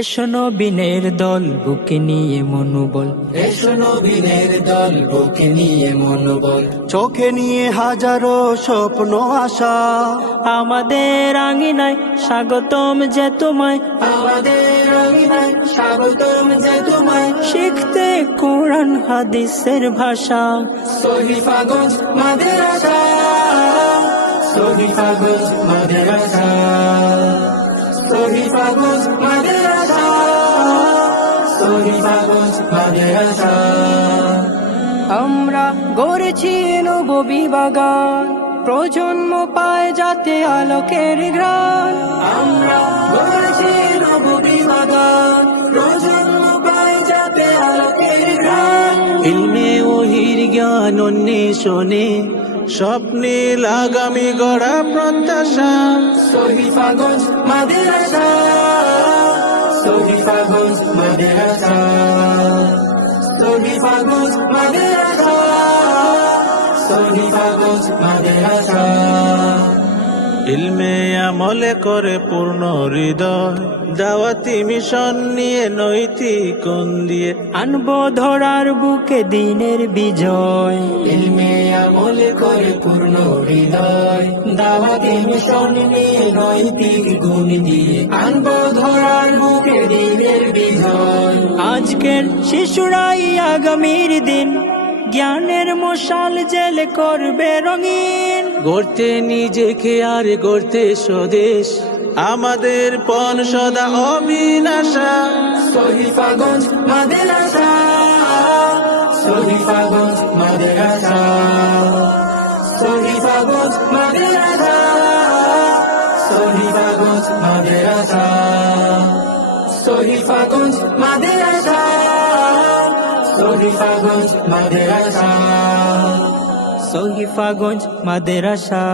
এসো নবীনের দল বুকে নিয়ে মনোবল, এসো নবীনের দল বুকে নিয়ে মনোবল, চোখে নিয়ে হাজারো স্বপ্ন আশা। আমাদের আঙিনায় স্বাগতম যে তোমায়, আমাদের অভিনয় স্বাগতম যে তোমায়। শিখতে কোরআন হাদিসের ভাষা। শহীফাগঞ্জ মাদ্রাসা, শহীফাগঞ্জ মাদ্রাসা, শহীফাগঞ্জ মাদ্রাসা, শহীফাগঞ্জ মাদ্রাসা। আমরা গড়েছি নববী বাগান, প্রজন্ম পায় যাতে আলোকের ঘ্রাণ। আমরা গড়েছি নববী বাগান, প্রজন্ম পায় যাতে আলোকের ঘ্রাণ। ইলমে ওহির জ্ঞান অন্বেষণে স্বপ্নে আগামী গড়া প্রত্যাশা। শহীফাগঞ্জ মাদ্রাসা, শহীফাগঞ্জ মাদ্রাসা, শহীফাগঞ্জ মাদ্রাসা, শহীফাগঞ্জ মাদ্রাসা। ইলমে আমলে করে পূর্ণ হৃদয়, দাওয়াতি মিশন নিয়ে নৈতিক কোণ দিয়ে আনবো ধরার বুকে দিনের বিজয়। ইলমে আমলে করে পূর্ণ হৃদয়, দাওয়াতি মিশন নিয়ে নৈতিক গুণ দিয়ে আনবো ধরার বুকে দিনের বিজয়। আজকের শিশুরাই আগামীর দিন, জ্ঞানের মশাল জেলে করবে রঙিন। গড়তে নিজেকে আর গড়তে স্বদেশ, আমাদের পণ সদা অবিনাশা। শহীফাগঞ্জ মাদ্রাসা, শহীফাগঞ্জ মাদ্রাসা, শহীফাগঞ্জ মাদ্রাসা, শহীফাগঞ্জ মাদ্রাসা, শহীফাগঞ্জ মাদ্রাসা, শহীফাগঞ্জ মাদ্রাসা। শহীফাগঞ্জ মাদ্রাসা।